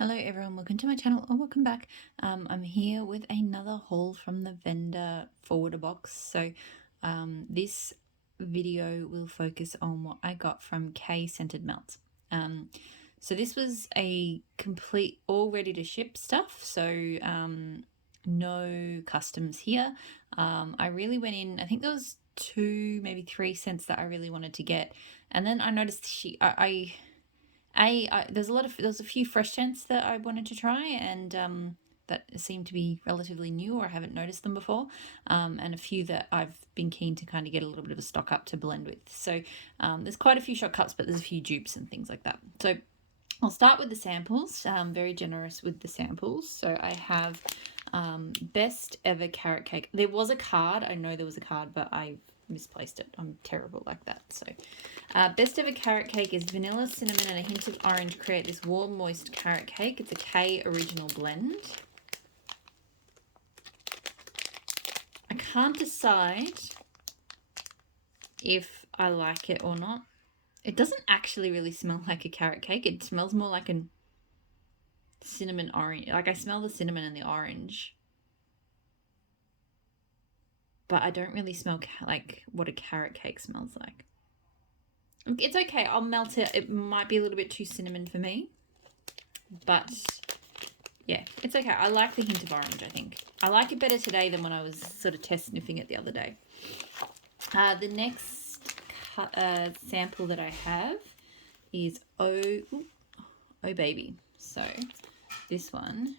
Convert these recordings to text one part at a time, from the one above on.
Hello everyone, welcome to my channel or welcome back. I'm here with another haul from the vendor forwarder box. So this video will focus on what I got from K Scented Melts. So this was a complete all ready to ship stuff, so no customs here. I really went in, I think there was 2 maybe 3 scents that I really wanted to get, and then I noticed there's a few fresh scents that I wanted to try, and that seem to be relatively new or I haven't noticed them before, and a few that I've been keen to kind of get a little bit of a stock up to blend with. So there's quite a few shot cups, but there's a few dupes and things like that. So I'll start with the samples. Very generous with the samples. So I have best ever carrot cake. There was a card. I know there was a card, but I misplaced it. I'm terrible like that. So best ever carrot cake is vanilla, cinnamon, and a hint of orange. Create this warm, moist carrot cake. It's a K original blend. I can't decide if I like it or not. It doesn't actually really smell like a carrot cake. It smells more like a cinnamon orange. Like I smell the cinnamon and the orange, but I don't really smell like what a carrot cake smells like. It's okay. I'll melt it. It might be a little bit too cinnamon for me, but yeah, it's okay. I like the hint of orange, I think. I like it better today than when I was sort of test sniffing it the other day. The next sample that I have is Oh Baby. So this one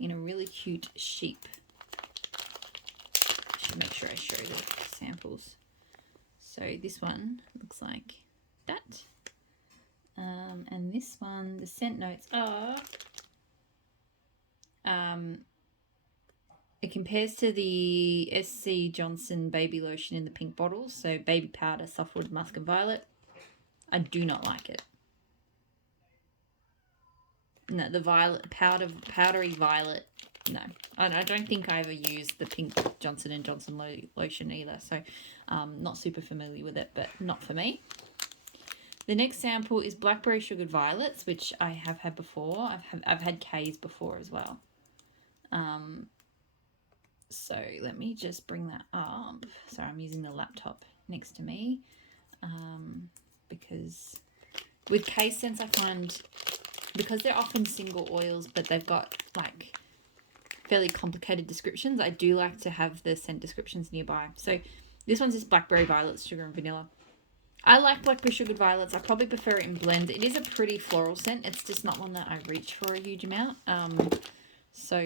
in a really cute sheep. I should make sure I show the samples. So this one looks like that. And this one, the scent notes are, it compares to the SC Johnson baby lotion in the pink bottle. So baby powder, softwood, musk and violet. I do not like it. No, the violet powdery violet. No, I don't think I ever used the pink Johnson & Johnson lotion either. So not super familiar with it, but not for me. The next sample is blackberry sugared violets, which I have had before. I've had K's before as well. So let me just bring that up. Sorry, I'm using the laptop next to me, because with K scents I find, because they're often single oils, but they've got like fairly complicated descriptions, I do like to have the scent descriptions nearby. So this one's just blackberry violets, sugar and vanilla. I like blackberry sugared violets. I probably prefer it in blends. It is a pretty floral scent. It's just not one that I reach for a huge amount. So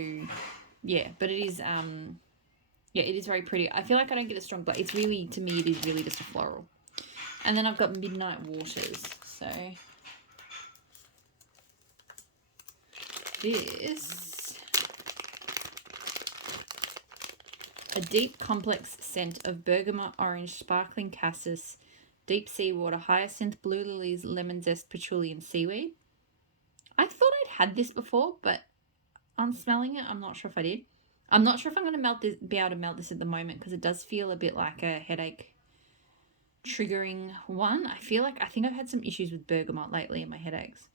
yeah, but it is yeah, it is very pretty. I feel like I don't get a strong blend. It's really, to me, it is really just a floral. And then I've got Midnight Waters. So this, a deep complex scent of bergamot, orange, sparkling cassis, deep seawater, hyacinth, blue lilies, lemon zest, patchouli, and seaweed. I thought I'd had this before, but on smelling it, I'm not sure if I did. I'm not sure if I'm going to be able to melt this at the moment, because it does feel a bit like a headache triggering one. I think I've had some issues with bergamot lately in my headaches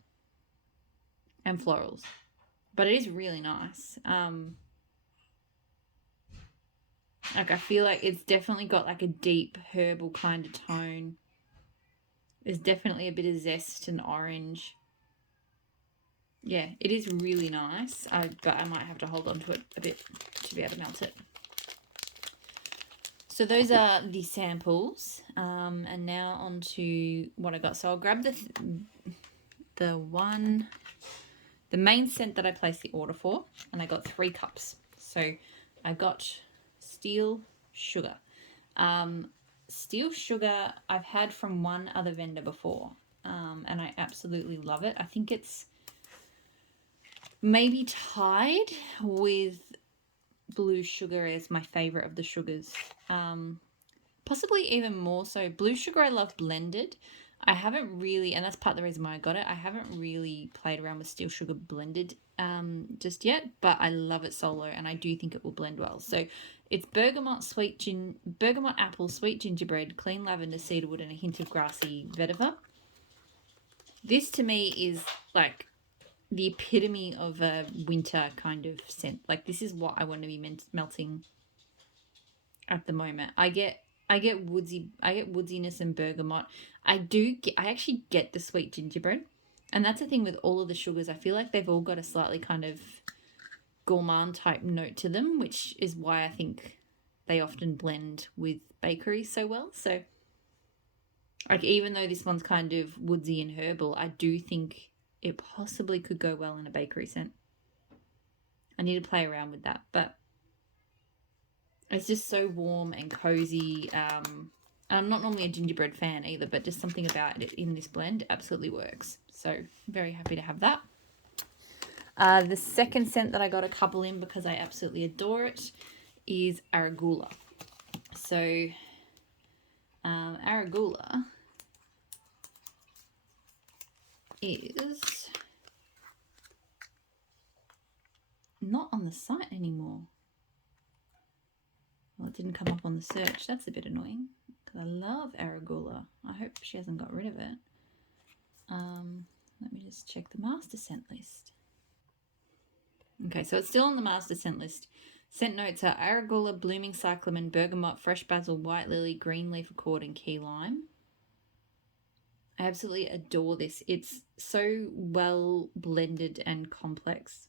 and florals, but it is really nice. Like I feel like it's definitely got like a deep herbal kind of tone. There's definitely a bit of zest and orange. Yeah, it is really nice, but I might have to hold on to it a bit to be able to melt it. So those are the samples, and now on to what I got. So I'll grab the main scent that I placed the order for, and I got 3 cups. So I got Steel Sugar. Steel Sugar I've had from one other vendor before, and I absolutely love it. I think it's maybe tied with Blue Sugar as my favorite of the sugars. Possibly even more so. Blue Sugar I love blended. I haven't really, and that's part of the reason why I got it, I haven't really played around with Steel Sugar blended just yet, but I love it solo, and I do think it will blend well. So it's bergamot apple, sweet gingerbread, clean lavender, cedarwood, and a hint of grassy vetiver. This to me is like the epitome of a winter kind of scent. Like, this is what I want to be melting at the moment. I get woodsiness and bergamot. I actually get the sweet gingerbread. And that's the thing with all of the sugars. I feel like they've all got a slightly kind of gourmand type note to them, which is why I think they often blend with bakeries so well. So, like, even though this one's kind of woodsy and herbal, I do think it possibly could go well in a bakery scent. I need to play around with that, but it's just so warm and cozy. I'm not normally a gingerbread fan either, but just something about it in this blend absolutely works. So very happy to have that. The second scent that I got a couple in because I absolutely adore it is Arugula. So Arugula is not on the site anymore. Well, it didn't come up on the search. That's a bit annoying because I love Arugula. I hope she hasn't got rid of it. Let me just check the master scent list. Okay, so it's still on the master scent list. Scent notes are Arugula, blooming cyclamen, bergamot, fresh basil, white lily, green leaf accord, and key lime. I absolutely adore this. It's so well blended and complex.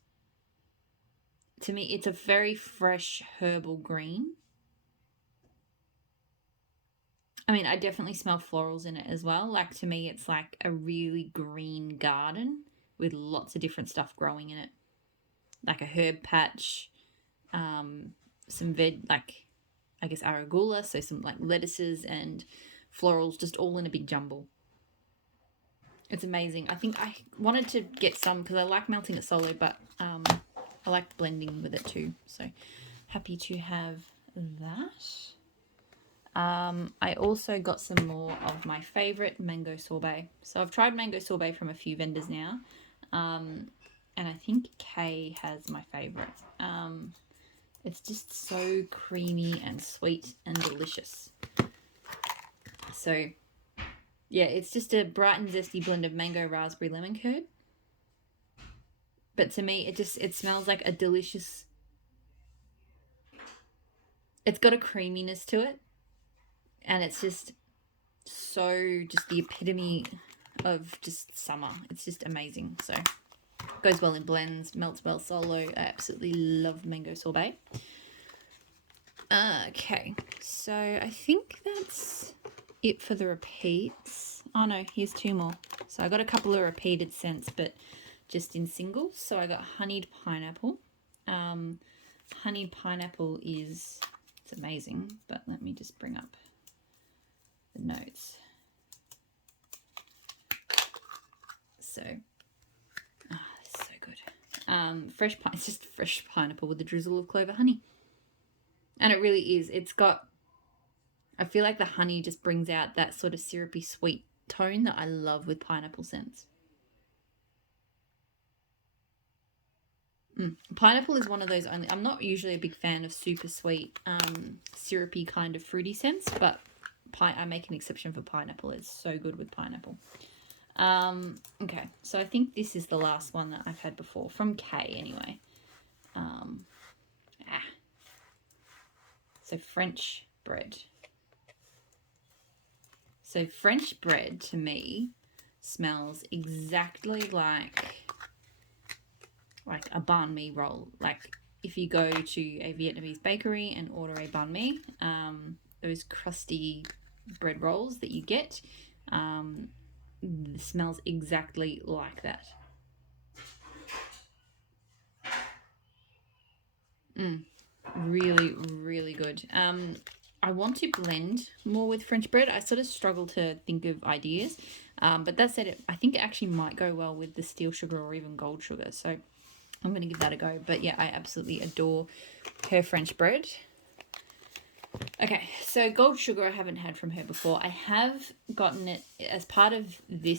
To me, it's a very fresh herbal green. I mean, I definitely smell florals in it as well. Like, to me, it's like a really green garden with lots of different stuff growing in it. Like a herb patch, some veg, like, I guess arugula, so some like lettuces and florals just all in a big jumble. It's amazing. I think I wanted to get some because I like melting it solo, but I like blending with it too. So happy to have that. I also got some more of my favorite mango sorbet. So I've tried mango sorbet from a few vendors now. And I think Kay has my favorite. It's just so creamy and sweet and delicious. So yeah, it's just a bright and zesty blend of mango, raspberry, lemon curd. But to me, it smells like a delicious... It's got a creaminess to it. And it's just the epitome of just summer. It's just amazing. So goes well in blends, melts well solo. I absolutely love mango sorbet. Okay, so I think that's it for the repeats. Oh no, here's two more. So I got a couple of repeated scents, but just in singles. So I got honeyed pineapple. Honeyed pineapple it's amazing, but let me just bring up the notes. So, so good. It's just fresh pineapple with a drizzle of clover honey. And it really is. I feel like the honey just brings out that sort of syrupy sweet tone that I love with pineapple scents. Pineapple is one of those I'm not usually a big fan of super sweet, syrupy kind of fruity scents, but I make an exception for pineapple. It's so good with pineapple. Okay, so I think this is the last one that I've had before, from Kay anyway. So French bread. So French bread to me smells exactly like a banh mi roll. Like if you go to a Vietnamese bakery and order a banh mi, those crusty bread rolls that you get, smells exactly like that. Really, really good. I want to blend more with French bread. I sort of struggle to think of ideas, but that said, I think it actually might go well with the steel sugar or even gold sugar. So I'm going to give that a go. But yeah, I absolutely adore her French bread. Okay, so gold sugar I haven't had from her before. I have gotten it as part of the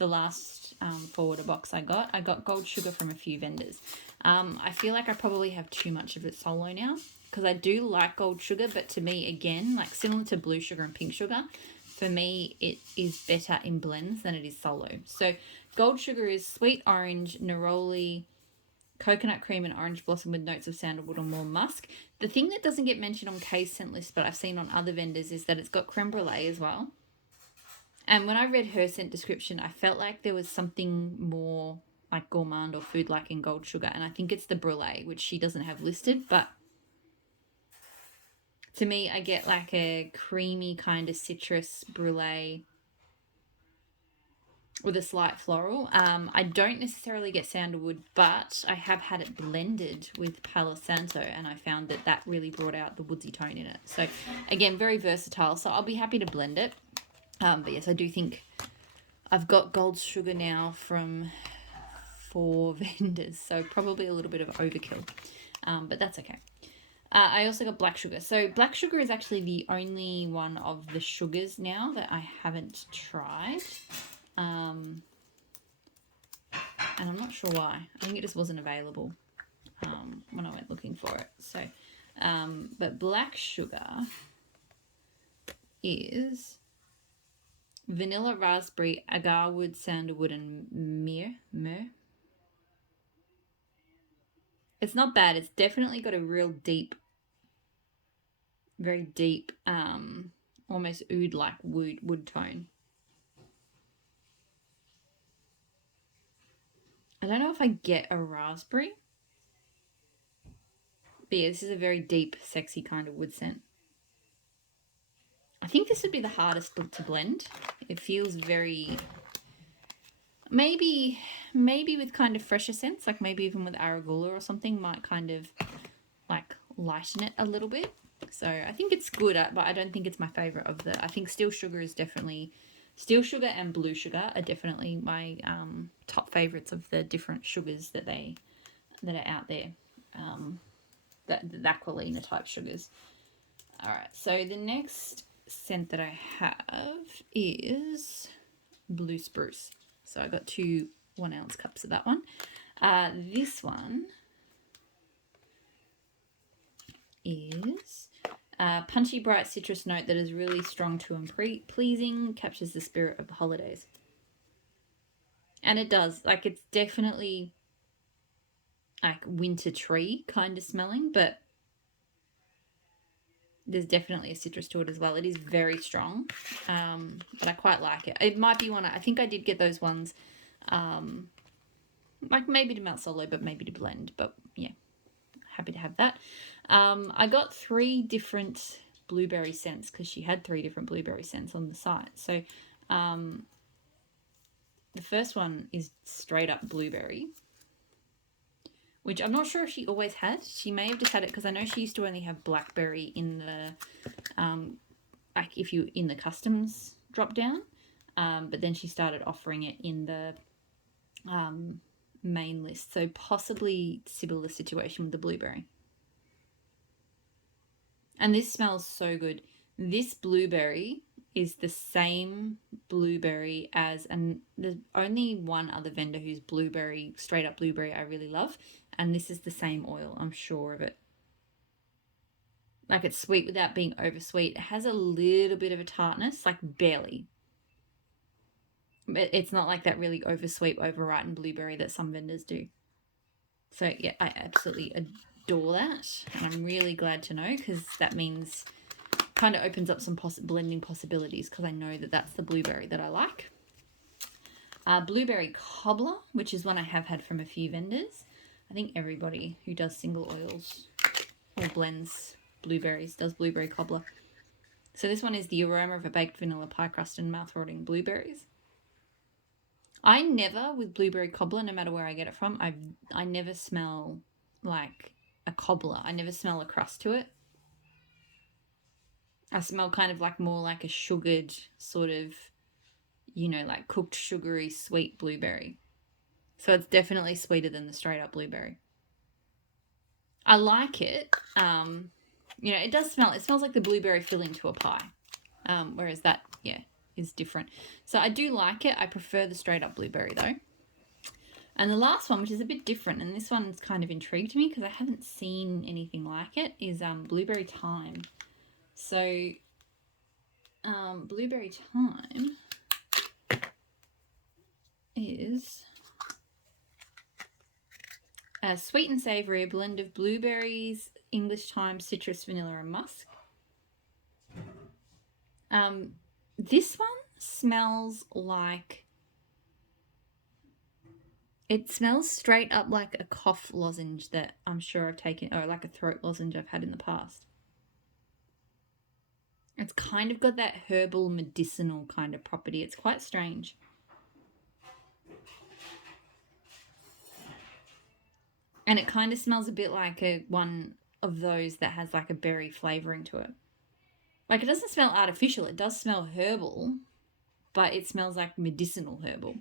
last forwarder box I got gold sugar from a few vendors. I feel like I probably have too much of it solo now because I do like gold sugar, but to me, again, like similar to blue sugar and pink sugar, for me, it is better in blends than it is solo. So gold sugar is sweet orange, neroli, coconut cream, and orange blossom with notes of sandalwood or more musk. The thing that doesn't get mentioned on Kay's scent list, but I've seen on other vendors, is that it's got creme brulee as well. And when I read her scent description, I felt like there was something more like gourmand or food-like in gold sugar, and I think it's the brulee, which she doesn't have listed, but to me, I get like a creamy kind of citrus brulee with a slight floral. I don't necessarily get sandalwood, but I have had it blended with Palo Santo, and I found that that really brought out the woodsy tone in it. So again, very versatile, so I'll be happy to blend it. But yes, I do think I've got gold sugar now from 4 vendors, so probably a little bit of overkill, but that's okay. I also got black sugar. So black sugar is actually the only one of the sugars now that I haven't tried. And I'm not sure why. I think it just wasn't available when I went looking for it. So, but black sugar is vanilla, raspberry, agarwood, sandalwood, and myrrh. It's not bad. It's definitely got a real deep, very deep, almost oud-like wood tone. I don't know if I get a raspberry. But yeah, this is a very deep, sexy kind of wood scent. I think this would be the hardest to blend. It feels very... Maybe with kind of fresher scents, like maybe even with arugula or something, might kind of like lighten it a little bit. So I think it's good, but I don't think it's my favorite of the... I think steel sugar is definitely... Steel sugar and blue sugar are definitely my top favorites of the different sugars that are out there. The Aquilina type sugars. All right, so the next scent that I have is blue spruce. So I got 2 1-ounce cups of that one. This one is punchy, bright citrus note that is really strong to and pleasing, captures the spirit of the holidays. And it does. Like, it's definitely like winter tree kind of smelling, but there's definitely a citrus to it as well. It is very strong, but I quite like it. It might be one, I think I did get those ones, like maybe to melt solo, but maybe to blend. But yeah, happy to have that. I got 3 different blueberry scents because she had 3 different blueberry scents on the site. So the first one is straight up blueberry, which I'm not sure if she always had. She may have just had it because I know she used to only have blackberry in the, like if you in the customs drop down, but then she started offering it in the main list. So possibly similar situation with the blueberry. And this smells so good. This blueberry is the same blueberry as, and there's only one other vendor who's blueberry, straight up blueberry I really love. And this is the same oil, I'm sure of it. Like, it's sweet without being over sweet. It has a little bit of a tartness, like barely. But it's not like that really over sweet, overripe blueberry that some vendors do. So yeah, I absolutely adore that. And I'm really glad to know, because that means kind of opens up some blending possibilities, because I know that that's the blueberry that I like. Blueberry cobbler, which is one I have had from a few vendors. I think everybody who does single oils or blends blueberries does blueberry cobbler. So this one is the aroma of a baked vanilla pie crust and mouth-watering blueberries. I never, with blueberry cobbler, no matter where I get it from, I never smell like a cobbler. I never smell a crust to it. I smell kind of like more like a sugared sort of, you know, like cooked sugary sweet blueberry. So it's definitely sweeter than the straight up blueberry. I like it. You know, it does smell, it smells like the blueberry filling to a pie. Whereas that, yeah, is different. So I do like it. I prefer the straight up blueberry though. And the last one, which is a bit different, and this one's kind of intrigued me because I haven't seen anything like it, is blueberry thyme. So Blueberry Thyme is sweet and savoury, a blend of blueberries, English thyme, citrus, vanilla, and musk. This one smells like... It smells straight up like a cough lozenge that I'm sure I've taken, or like a throat lozenge I've had in the past. It's kind of got that herbal medicinal kind of property. It's quite strange. And it kind of smells a bit like one of those that has like a berry flavouring to it. Like, it doesn't smell artificial. It does smell herbal, but it smells like medicinal herbal.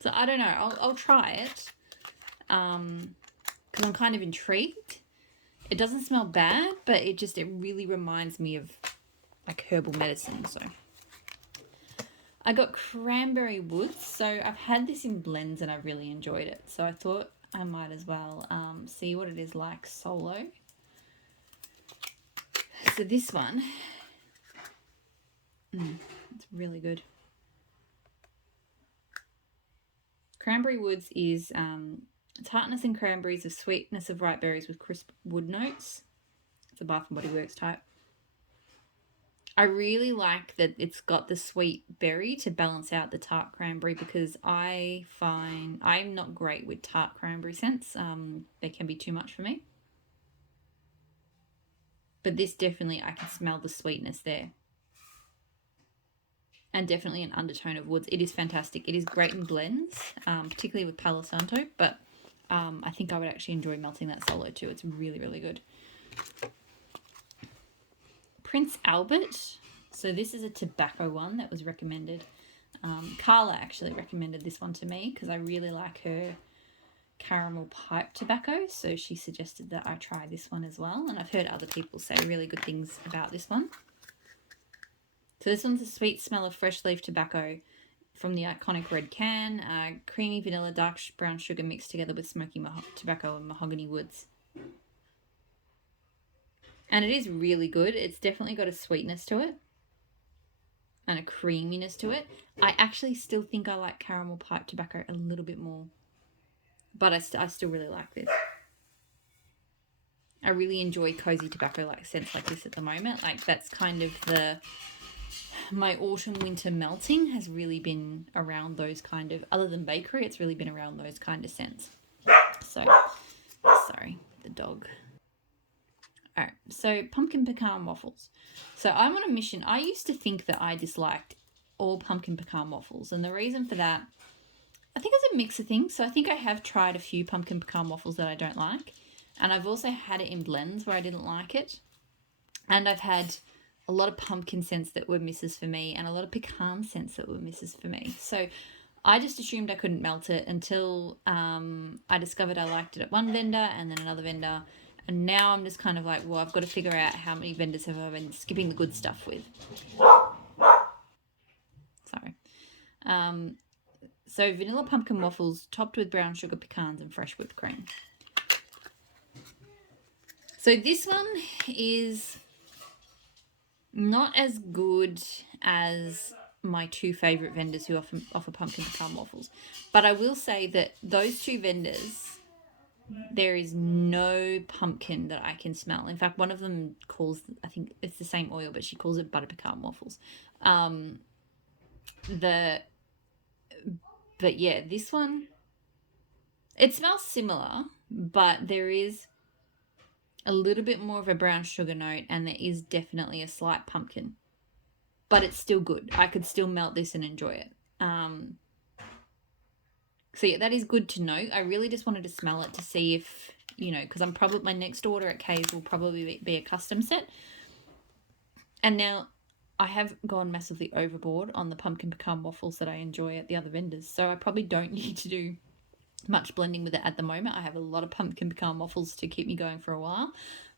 So I don't know. I'll try it because I'm kind of intrigued. It doesn't smell bad, but it really reminds me of like herbal medicine. So I got Cranberry Woods. So I've had this in blends and I've really enjoyed it. So I thought I might as well see what it is like solo. So this one, it's really good. Cranberry Woods is tartness and cranberries of sweetness of ripe berries with crisp wood notes. It's a Bath & Body Works type. I really like that it's got the sweet berry to balance out the tart cranberry, because I find I'm not great with tart cranberry scents. They can be too much for me. But this definitely, I can smell the sweetness there. And definitely an undertone of woods. It is fantastic. It is great in blends, particularly with Palo Santo, but I think I would actually enjoy melting that solo too. It's really, really good. Prince Albert. So this is a tobacco one that was recommended. Carla actually recommended this one to me because I really like her caramel pipe tobacco. So she suggested that I try this one as well. And I've heard other people say really good things about this one. So this one's a sweet smell of fresh leaf tobacco from the iconic red can. Creamy vanilla, dark brown sugar mixed together with smoky tobacco and mahogany woods. And it is really good. It's definitely got a sweetness to it and a creaminess to it. I actually still think I like caramel pipe tobacco a little bit more, but I still really like this. I really enjoy cozy tobacco like scents like this at the moment. Like, that's kind of my autumn winter melting has really been around those kind of, other than bakery, it's really been around those kind of scents. So, sorry, the dog. All right, so pumpkin pecan waffles. So I'm on a mission. I used to think that I disliked all pumpkin pecan waffles, and the reason for that, I think it's a mix of things. So I think I have tried a few pumpkin pecan waffles that I don't like, and I've also had it in blends where I didn't like it, and I've had a lot of pumpkin scents that were misses for me and a lot of pecan scents that were misses for me. So I just assumed I couldn't melt it until I discovered I liked it at one vendor and then another vendor. And now I'm just kind of like, well, I've got to figure out how many vendors have I been skipping the good stuff with. Sorry. So vanilla pumpkin waffles topped with brown sugar pecans and fresh whipped cream. So this one is not as good as my two favourite vendors who offer pumpkin pecan waffles. But I will say that those two vendors, there is no pumpkin that I can smell. In fact, one of them calls, I think it's the same oil, but she calls it butter pecan waffles. But yeah, this one, it smells similar, but there is a little bit more of a brown sugar note, and there is definitely a slight pumpkin. But it's still good. I could still melt this and enjoy it. So yeah, that is good to know. I really just wanted to smell it to see if, because I'm probably, my next order at Kay's will probably be a custom set. And now I have gone massively overboard on the pumpkin pecan waffles that I enjoy at the other vendors. So I probably don't need to do much blending with it at the moment. I have a lot of pumpkin pecan waffles to keep me going for a while.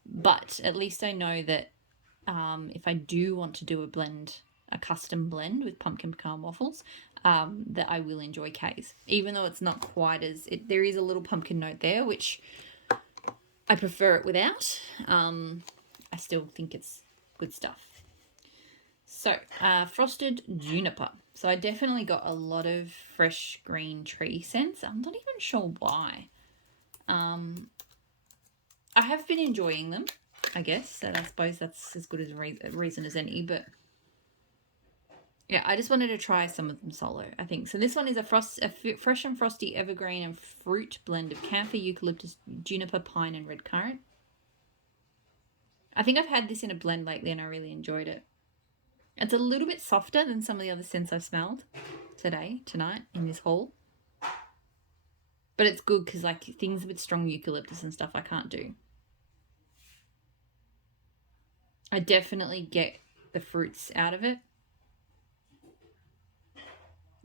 But at least I know that if I do want to do a custom blend with pumpkin pecan waffles, that I will enjoy Kay's. Even though it's not quite as, there is a little pumpkin note there, which I prefer it without. I still think it's good stuff. So, frosted juniper. So I definitely got a lot of fresh green tree scents. I'm not even sure why. I have been enjoying them, I guess. And I suppose that's as good as a reason as any. But yeah, I just wanted to try some of them solo, I think. So this one is a fresh and frosty evergreen and fruit blend of camphor, eucalyptus, juniper, pine, and red currant. I think I've had this in a blend lately and I really enjoyed it. It's a little bit softer than some of the other scents I've smelled tonight in this haul. But it's good because like things with strong eucalyptus and stuff I can't do. I definitely get the fruits out of it.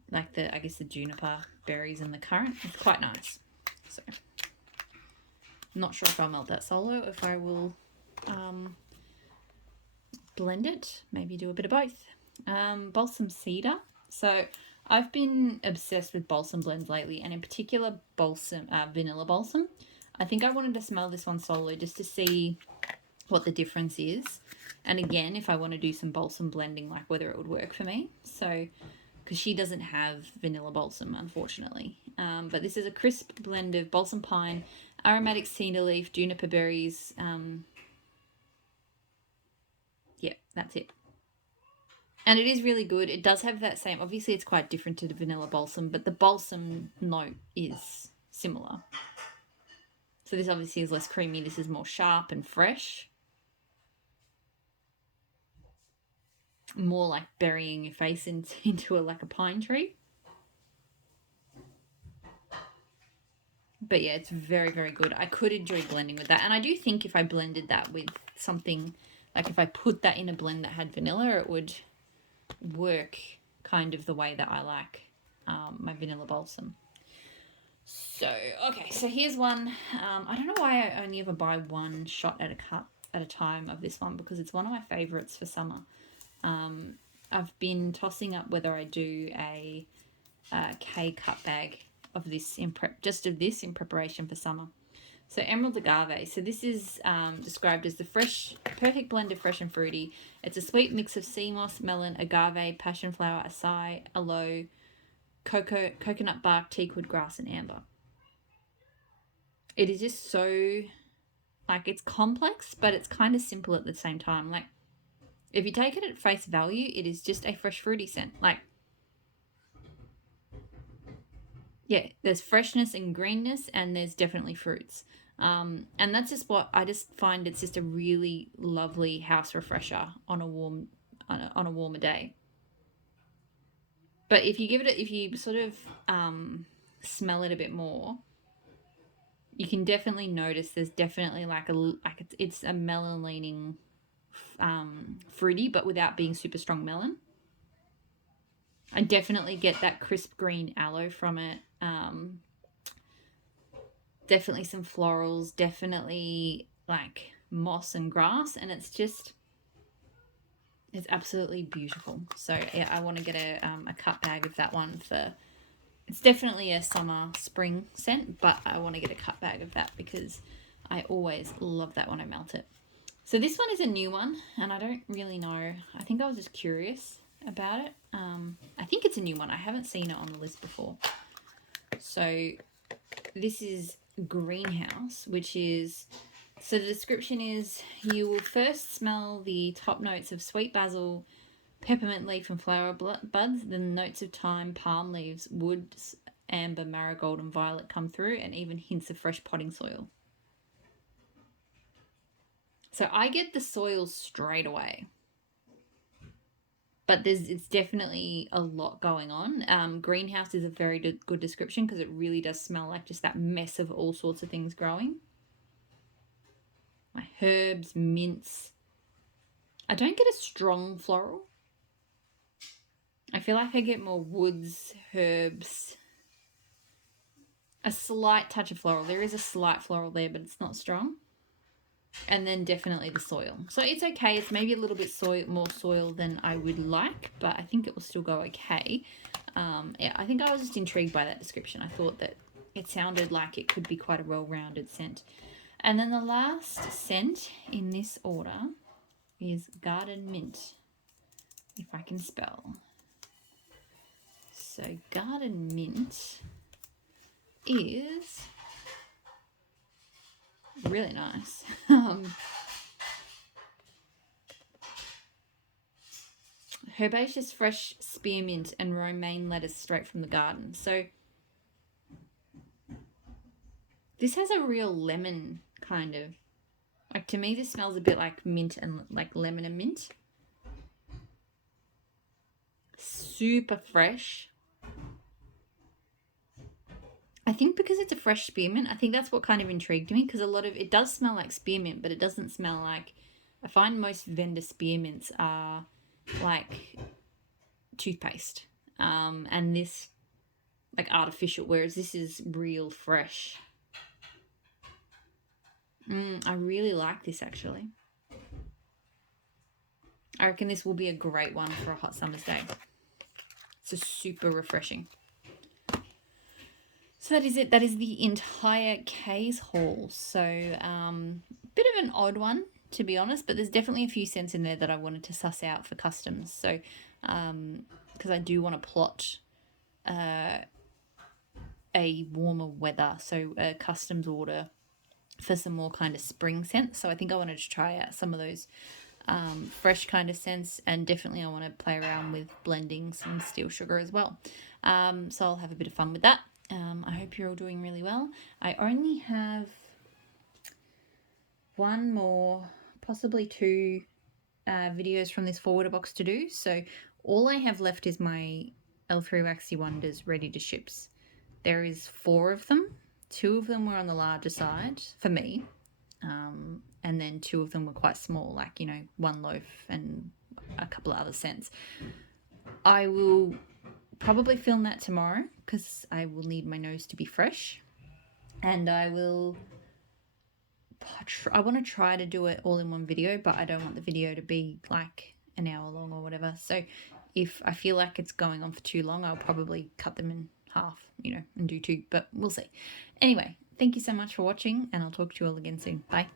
Like I guess the juniper berries and the currant. It's quite nice. So I'm not sure if I'll melt that solo, if I will blend it, maybe do a bit of both. Balsam Cedar. So I've been obsessed with balsam blends lately, and in particular balsam, vanilla balsam. I think I wanted to smell this one solo just to see what the difference is. And again, if I want to do some balsam blending, like whether it would work for me. So, because she doesn't have vanilla balsam, unfortunately. But this is a crisp blend of balsam pine, aromatic cedar leaf, juniper berries. Yeah, that's it. And it is really good. It does have that same, obviously it's quite different to the vanilla balsam, but the balsam note is similar. So this obviously is less creamy. This is more sharp and fresh. More like burying your face into like a pine tree. But yeah, it's very, very good. I could enjoy blending with that. And I do think if I blended that with something, like if I put that in a blend that had vanilla, it would work kind of the way that I like my vanilla balsam. So, okay, so here's one. I don't know why I only ever buy one shot at a time of this one, because it's one of my favorites for summer. I've been tossing up whether I do a K-cut bag of this in preparation for summer. So Emerald Agave. So this is described as the perfect blend of fresh and fruity. It's a sweet mix of sea moss, melon, agave, passion flower, acai, aloe, coconut bark, teakwood grass, and amber. It is just so, like, it's complex, but it's kind of simple at the same time. Like, if you take it at face value, it is just a fresh fruity scent. Like, yeah, there's freshness and greenness, and there's definitely fruits. And that's just what I just find. It's just a really lovely house refresher on a warmer day. But if you sort of smell it a bit more, you can definitely notice there's definitely it's a melon leaning fruity, but without being super strong melon. I definitely get that crisp green aloe from it. Definitely some florals, definitely like moss and grass, and it's absolutely beautiful. So yeah, I want to get a cut bag of that one for. It's definitely a summer spring scent, but I want to get a cut bag of that because I always love that when I melt it. So this one is a new one, and I don't really know. I think I was just curious about it. I think it's a new one. I haven't seen it on the list before. So this is Greenhouse, which is, so the description is, you will first smell the top notes of sweet basil, peppermint leaf and flower buds, then notes of thyme, palm leaves, woods, amber, marigold and violet come through, and even hints of fresh potting soil. So I get the soil straight away. But it's definitely a lot going on. Greenhouse is a very good description because it really does smell like just that mess of all sorts of things growing. My herbs, mints. I don't get a strong floral. I feel like I get more woods, herbs, a slight touch of floral. There is a slight floral there, but it's not strong. And then definitely the soil. So it's okay. It's maybe a little bit more soil than I would like, but I think it will still go okay. Yeah, I think I was just intrigued by that description. I thought that it sounded like it could be quite a well-rounded scent. And then the last scent in this order is Garden Mint. if I can spell. So garden mint is really nice. Herbaceous fresh spearmint and romaine lettuce straight from the garden. So this has a real lemon kind of, like, to me this smells a bit like mint and like lemon and mint. Super fresh. I think because it's a fresh spearmint, I think that's what kind of intrigued me, because a lot of it does smell like spearmint, but it doesn't smell like, I find most vendor spearmints are like toothpaste, and this like artificial, whereas this is real fresh. I really like this actually. I reckon this will be a great one for a hot summer's day. It's a super refreshing. So that is it. That is the entire K's haul. So bit of an odd one, to be honest, but there's definitely a few scents in there that I wanted to suss out for customs. So because I do want to plot a warmer weather, so a customs order for some more kind of spring scents. So I think I wanted to try out some of those fresh kind of scents, and definitely I want to play around with blending some steel sugar as well. So I'll have a bit of fun with that. I hope you're all doing really well. I only have one more, possibly two videos from this forwarder box to do. So all I have left is my L3 Waxy Wonders ready to ships. There is 4 of them. 2 of them were on the larger side for me. And then 2 of them were quite small, like, you know, 1 loaf and a couple of other scents. I will probably film that tomorrow because I will need my nose to be fresh, and I want to try to do it all in one video, but I don't want the video to be like an hour long or whatever. So if I feel like it's going on for too long, I'll probably cut them in half, you know, and do 2, but we'll see. Anyway, thank you so much for watching, and I'll talk to you all again soon. Bye.